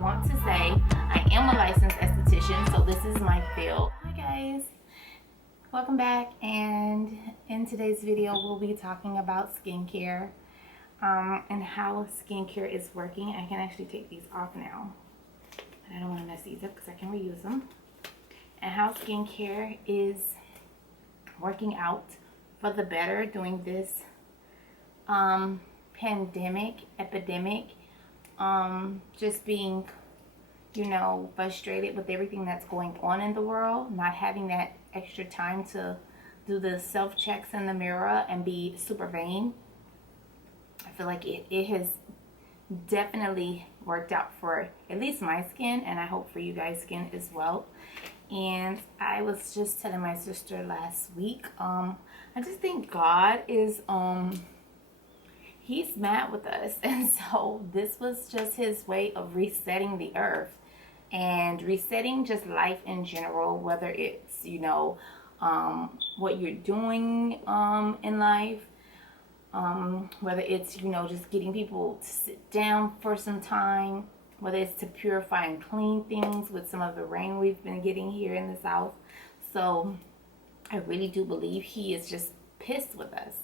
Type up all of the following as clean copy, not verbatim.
want to say I am a licensed esthetician, so this is my field. Hi guys, welcome back, and in today's video we'll be talking about skincare and how skincare is working. I can actually take these off now, but I don't want to mess these up because I can reuse them. And how skincare is working out for the better during this epidemic, just being, you know, frustrated with everything that's going on in the world, not having that extra time to do the self-checks in the mirror and be super vain. I feel like it has definitely worked out for at least my skin, and I hope for you guys' skin as well. And I was just telling my sister last week, I just think God is he's mad with us, and so this was just his way of resetting the earth and resetting just life in general, whether it's, you know, what you're doing in life, whether it's, you know, just getting people to sit down for some time, whether it's to purify and clean things with some of the rain we've been getting here in the South. So I really do believe he is just pissed with us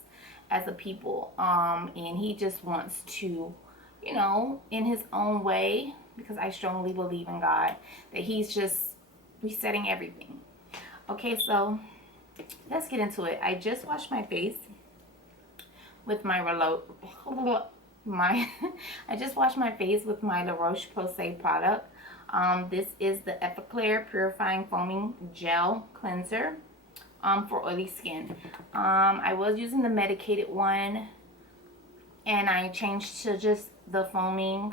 as a people, and he just wants to, you know, in his own way, because I strongly believe in God, that he's just resetting everything. Okay, so let's get into it. I just washed my face with my I just washed my face with my La-Roche Posay product. This is the Epiclear Purifying Foaming Gel Cleanser for oily skin. I was using the medicated one, and I changed to just the foaming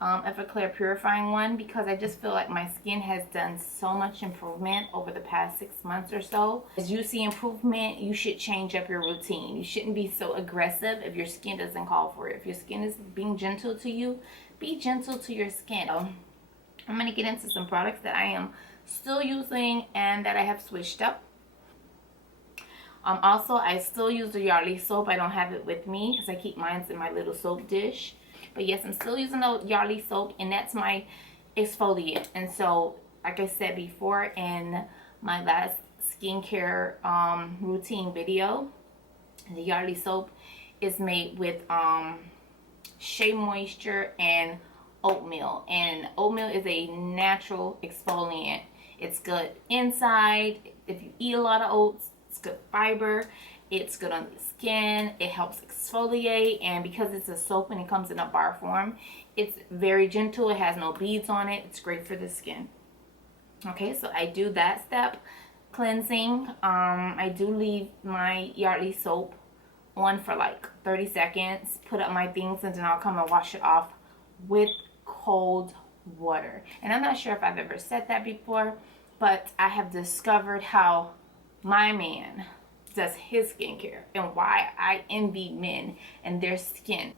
Epiclear Purifying one because I just feel like my skin has done so much improvement over the past 6 months or so. As you see improvement, you should change up your routine. You shouldn't be so aggressive if your skin doesn't call for it. If your skin is being gentle to you, be gentle to your skin. I'm going to get into some products that I am still using and that I have switched up. Also, I still use the Yardley soap. I don't have it with me because I keep mine in my little soap dish. But yes, I'm still using the Yardley soap, and that's my exfoliant. And so, like I said before in my last skincare routine video, the Yardley soap is made with Shea Moisture and oatmeal. And oatmeal is a natural exfoliant. It's good inside. If you eat a lot of oats, it's good fiber. It's good on the skin. It helps exfoliate, and because it's a soap and it comes in a bar form, it's very gentle. It has no beads on it. It's great for the skin. Okay, so I do that step, cleansing. I do leave my Yardley soap on for like 30 seconds, put up my things, and then I'll come and wash it off with cold water. And I'm not sure if I've ever said that before, but I have discovered how my man does his skincare and why I envy men and their skin.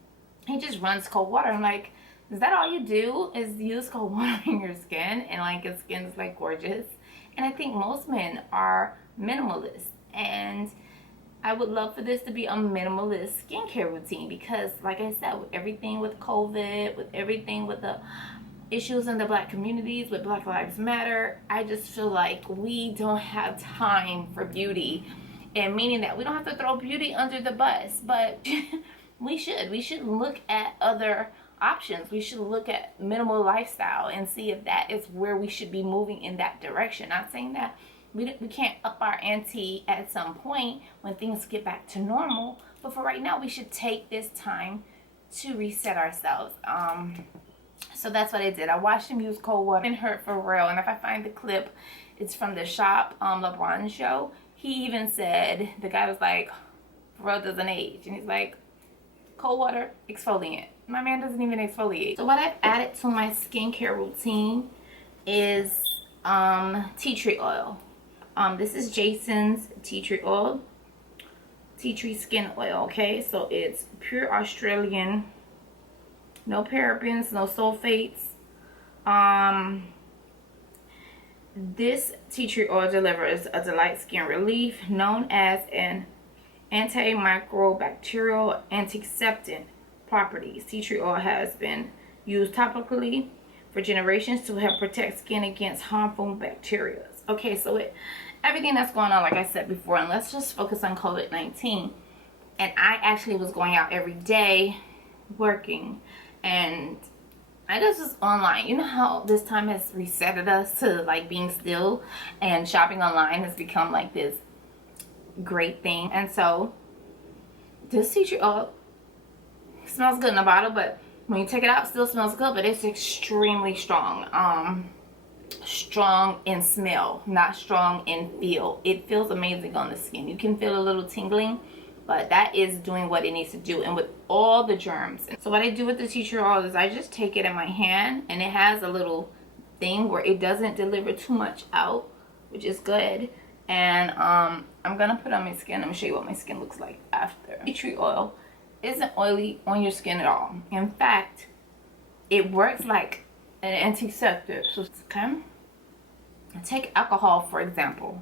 He just runs cold water. I'm like, is that all you do, is use cold water in your skin? And like, his skin is like gorgeous. And I think most men are minimalist, and I would love for this to be a minimalist skincare routine because, like I said, with everything with COVID, with everything with the issues in the Black communities, with Black Lives Matter, I just feel like we don't have time for beauty. And meaning that we don't have to throw beauty under the bus, but we should look at other options. We should look at minimal lifestyle and see if that is where we should be moving in that direction. Not saying that we can't up our ante at some point when things get back to normal, but for right now we should take this time to reset ourselves. So that's what I did. I watched him use cold water. It hurt for real. And if I find the clip, it's from the shop LeBron show. He even said, the guy was like, real doesn't age. And he's like, cold water, exfoliant. My man doesn't even exfoliate. So what I've added to my skincare routine is tea tree oil. This is Jason's tea tree oil. Tea tree skin oil, okay? So it's pure Australian. No parabens, no sulfates. This tea tree oil delivers a delight skin relief known as an antimicrobial antiseptic properties. Tea tree oil has been used topically for generations to help protect skin against harmful bacteria. Okay, so everything that's going on, like I said before, and let's just focus on COVID-19. And I actually was going out every day working, and I just was online. You know how this time has resetted us to like being still, and shopping online has become like this great thing. And so this tea tree oil smells good in the bottle, but when you take it out, it still smells good, but it's extremely strong. Strong in smell, not strong in feel. It feels amazing on the skin. You can feel a little tingling, but that is doing what it needs to do, and with all the germs. So what I do with the tea tree oil is I just take it in my hand, and it has a little thing where it doesn't deliver too much out, which is good. And I'm gonna put it on my skin. I'm gonna show you what my skin looks like after. Tea tree oil isn't oily on your skin at all. In fact, it works like an antiseptic. So okay, take alcohol for example.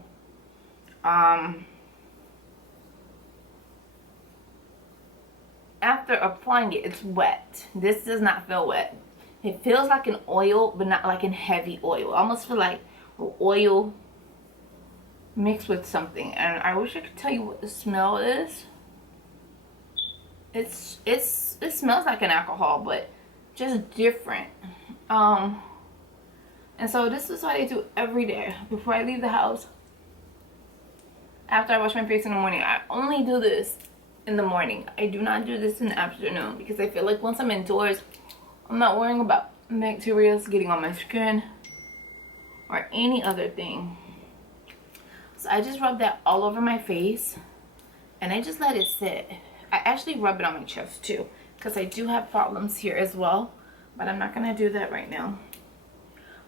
After applying it, it's wet. This does not feel wet. It feels like an oil, but not like a heavy oil. I almost feel like oil mixed with something. And I wish I could tell you what the smell is. It smells like an alcohol, but just different. And so this is what I do every day before I leave the house. After I wash my face in the morning, I only do this in the morning. I do not do this in the afternoon, because I feel like once I'm indoors, I'm not worrying about bacteria getting on my skin or any other thing. So I just rub that all over my face, and I just let it sit. I actually rub it on my chest too, because I do have problems here as well, but I'm not gonna do that right now.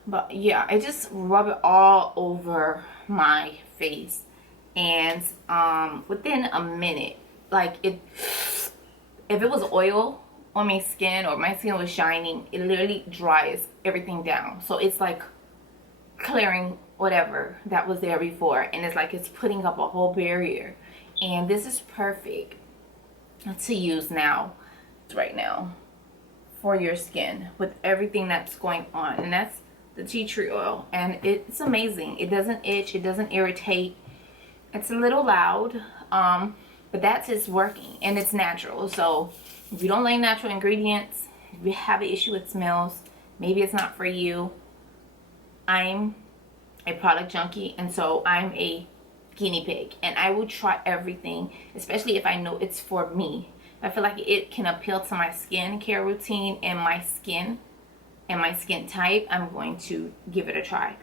But yeah, I just rub it all over my face, and within a minute, like if it was oil on my skin or my skin was shining, it literally dries everything down. So it's like clearing whatever that was there before, and it's like it's putting up a whole barrier. And this is perfect to use now, right now, for your skin with everything that's going on. And that's the tea tree oil, and it's amazing. It doesn't itch, it doesn't irritate. It's a little loud, but that's just working, and it's natural. So if you don't like natural ingredients, if you have an issue with smells, maybe it's not for you. I'm a product junkie, and so I'm a guinea pig, and I will try everything, especially if I know it's for me. I feel like it can appeal to my skin care routine and my skin type. I'm going to give it a try.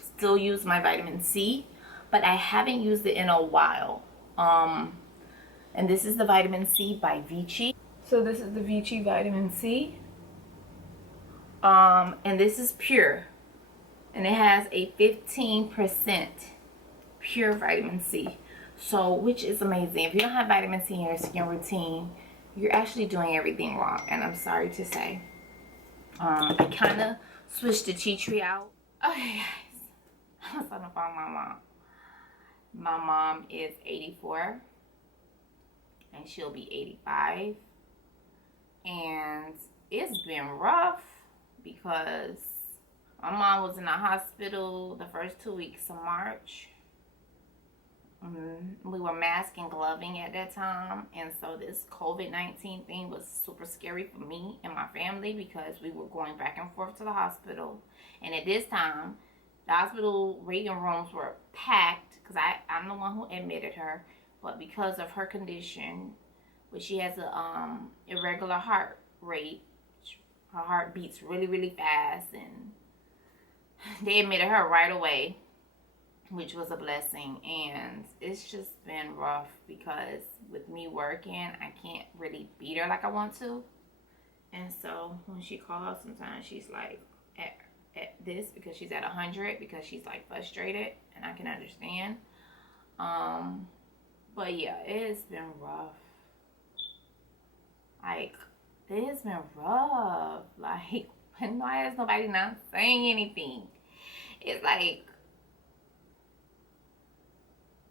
Still use my vitamin C, but I haven't used it in a while. And this is the vitamin C by Vichy. So this is the Vichy vitamin C. And this is pure, and it has a 15% pure vitamin C, so which is amazing. If you don't have vitamin C in your skin routine, you're actually doing everything wrong, and I'm sorry to say. I kind of switched the tea tree out. Okay guys, I was on the phone with my mom. My mom is 84 and she'll be 85, and it's been rough because my mom was in the hospital the first 2 weeks of March. We were mask and gloving at that time, and so this COVID-19 thing was super scary for me and my family, because we were going back and forth to the hospital. And at this time, the hospital waiting rooms were packed, because I'm the one who admitted her, but because of her condition, which she has a irregular heart rate, her heart beats really, really fast, and they admitted her right away, which was a blessing. And it's just been rough, because with me working, I can't really beat her like I want to. And so when she calls, sometimes she's like at this, because she's at 100, because she's like frustrated, and I can understand. But yeah, it's been rough. Like, it's been rough. Like, why is nobody not saying anything? It's like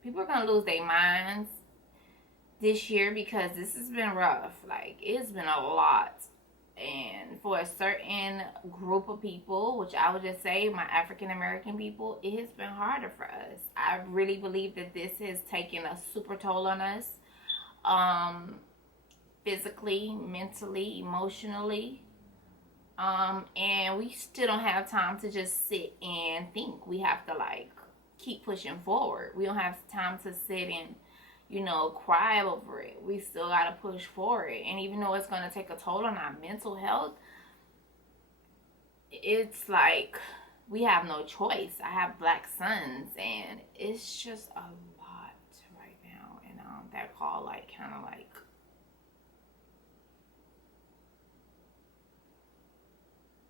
people are gonna lose their minds this year, because this has been rough. Like, it's been a lot. And for a certain group of people, which I would just say my African American people, it has been harder for us. I really believe that this has taken a super toll on us, physically, mentally, emotionally. And we still don't have time to just sit and think. We have to like keep pushing forward. We don't have time to sit and, you know, cry over it. We still got to push forward. And even though it's going to take a toll on our mental health, it's like we have no choice. I have black sons, and it's just a lot right now. And that call like kind of like,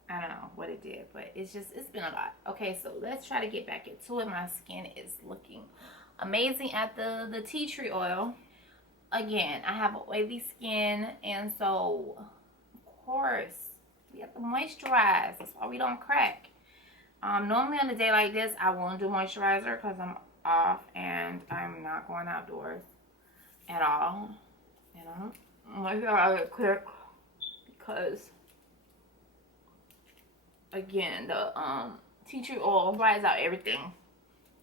I don't know what it did, but it's been a lot. Okay, so let's try to get back into it. My skin is looking amazing at the tea tree oil. Again, I have oily skin, and so of course we have to moisturize. That's why we don't crack. Normally on a day like this, I won't do moisturizer because I'm off and I'm not going outdoors at all. And I'm moisturizer quick because, again, the tea tree oil dries out everything.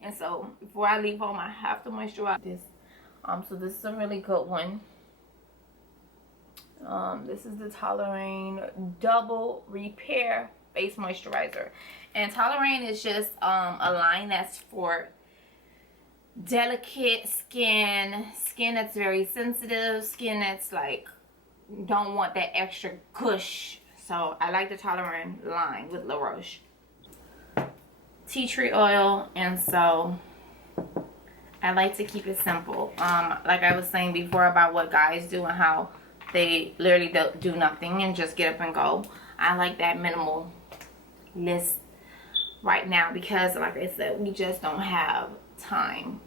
And so before I leave home, I have to moisturize this. So this is a really good one. This is the Toleraine Double Repair Face Moisturizer. And Toleraine is just a line that's for delicate skin that's very sensitive, skin that's like don't want that extra gush. So I like the Toleraine line with La-Roche. Tea tree oil, and so I like to keep it simple. Like I was saying before about what guys do and how they literally don't do nothing and just get up and go. I like that minimal list right now because, like I said, we just don't have time.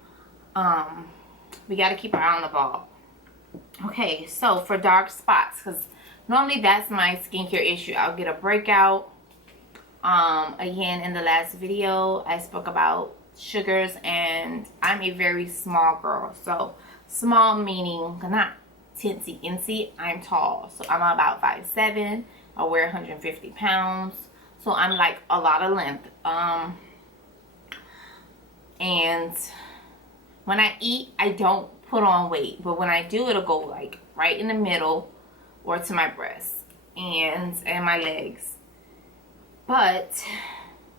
We got to keep our eye on the ball. Okay, so for dark spots, because normally that's my skincare issue. I'll get a breakout. Again, in the last video, I spoke about sugars, and I'm a very small girl. So small meaning not teensy insy. I'm tall, so I'm about 5'7". I weigh 150 pounds, so I'm like a lot of length. And when I eat, I don't put on weight, but when I do, it'll go like right in the middle or to my breasts and my legs. But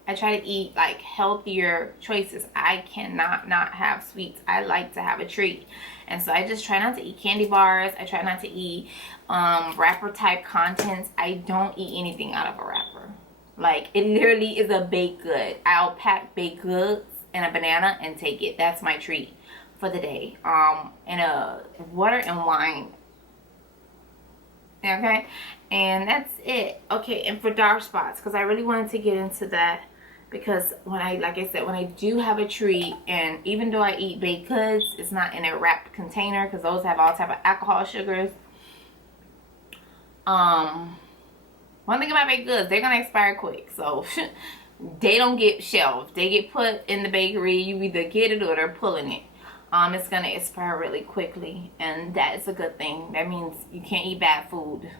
I try to eat like healthier choices. I cannot not have sweets. I like to have a treat. And so I just try not to eat candy bars. I try not to eat wrapper type contents. I don't eat anything out of a wrapper. Like, it literally is a baked good. I'll pack baked goods and a banana and take it. That's my treat for the day. And a water and wine. Okay, and that's it. Okay, and for dark spots, because I really wanted to get into that, because when I, like I said, when I do have a treat, and even though I eat baked goods, it's not in a wrapped container because those have all type of alcohol sugars. One thing about baked goods, they're gonna expire quick, so they don't get shelved. They get put in the bakery. You either get it or they're pulling it. It's gonna expire really quickly, and that is a good thing. That means you can't eat bad food.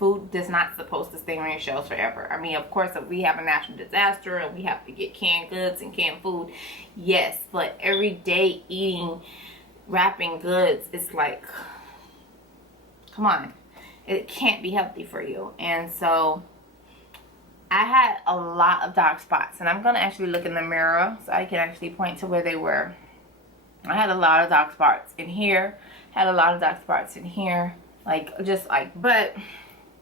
Food is not supposed to stay on your shelves forever. I mean, of course, if we have a natural disaster and we have to get canned goods and canned food, yes, but every day eating wrapping goods, it's like, come on, it can't be healthy for you. And so I had a lot of dark spots, and I'm gonna actually look in the mirror so I can actually point to where they were. I had a lot of dark spots in here, had a lot of dark spots in here, like, just like, but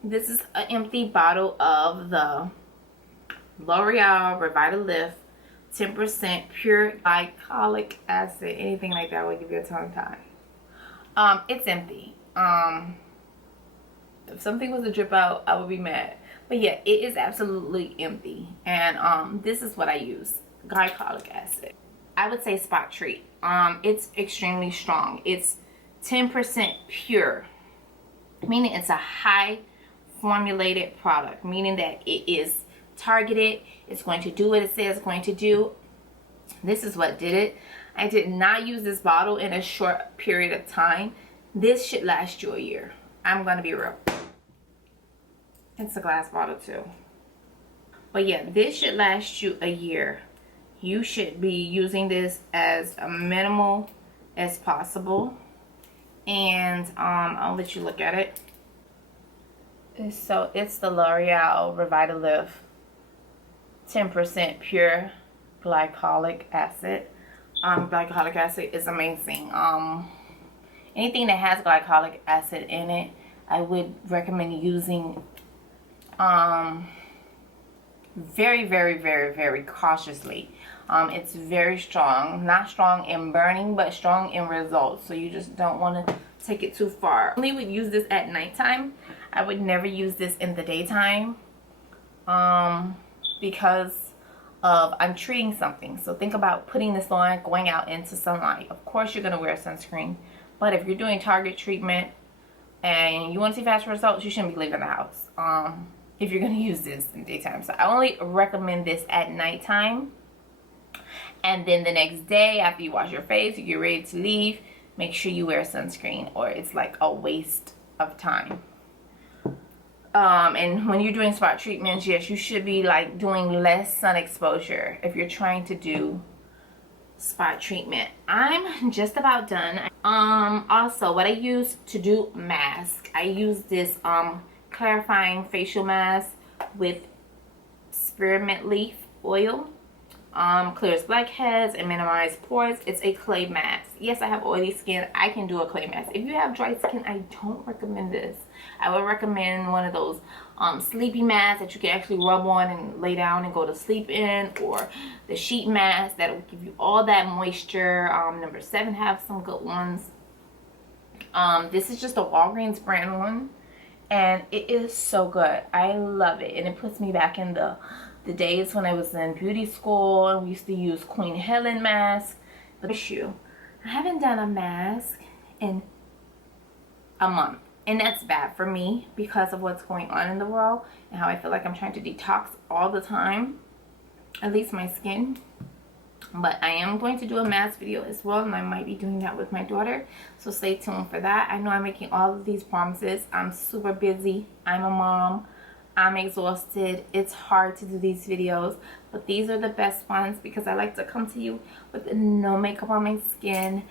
this is an empty bottle of the L'Oreal Revitalift 10% pure glycolic acid. Anything like that will give you a tongue tie. It's empty. If something was to drip out, I would be mad. But yeah, it is absolutely empty. And this is what I use, glycolic acid. I would say spot treat. It's extremely strong. It's 10% pure, meaning it's a high formulated product, meaning that it is targeted. It's going to do what it says it's going to do. This is what did it. I did not use this bottle in a short period of time. This should last you a year. I'm going to be real. It's a glass bottle too. But yeah, this should last you a year. You should be using this as minimal as possible. And I'll let you look at it. So it's the L'Oreal Revitalift 10% pure glycolic acid. Glycolic acid is amazing. Anything that has glycolic acid in it, I would recommend using very, very, very, very cautiously. It's very strong. Not strong in burning, but strong in results. So you just don't want to take it too far. I only would use this at nighttime. I would never use this in the daytime because of I'm treating something. So think about putting this on, going out into sunlight. Of course you're going to wear sunscreen. But if you're doing target treatment and you want to see fast results, you shouldn't be leaving the house if you're going to use this in the daytime. So I only recommend this at nighttime. And then the next day, after you wash your face, you get ready to leave, make sure you wear sunscreen, or it's like a waste of time. And when you're doing spot treatments, yes, you should be like doing less sun exposure if you're trying to do spot treatment. I'm just about done. Also, what I use to do mask, I use this clarifying facial mask with spearmint leaf oil. Clears blackheads and minimize pores. It's a clay mask. Yes, I have oily skin. I can do a clay mask. If you have dry skin, I don't recommend this. I would recommend one of those sleepy masks that you can actually rub on and lay down and go to sleep in, or the sheet mask that will give you all that moisture. Number 7 have some good ones. This is just a Walgreens brand one, and it is so good. I love it, and it puts me back in the days when I was in beauty school and we used to use Queen Helen mask. The issue, I haven't done a mask in a month, and that's bad for me because of what's going on in the world and how I feel like I'm trying to detox all the time, at least my skin. But I am going to do a mask video as well, and I might be doing that with my daughter, so stay tuned for that. I know I'm making all of these promises. I'm super busy. I'm a mom. I'm exhausted. It's hard to do these videos, but these are the best ones because I like to come to you with no makeup on my skin.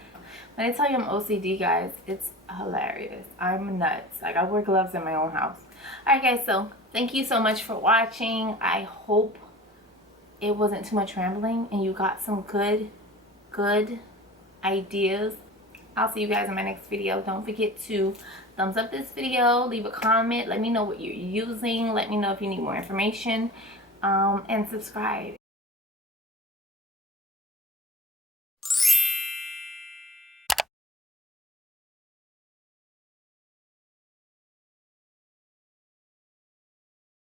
When I tell you I'm OCD, guys, it's hilarious. I'm nuts. Like, I wear gloves in my own house. Alright guys, so thank you so much for watching. I hope it wasn't too much rambling and you got some good ideas. I'll see you guys in my next video. Don't forget to thumbs up this video, leave a comment, let me know what you're using, let me know if you need more information, and subscribe.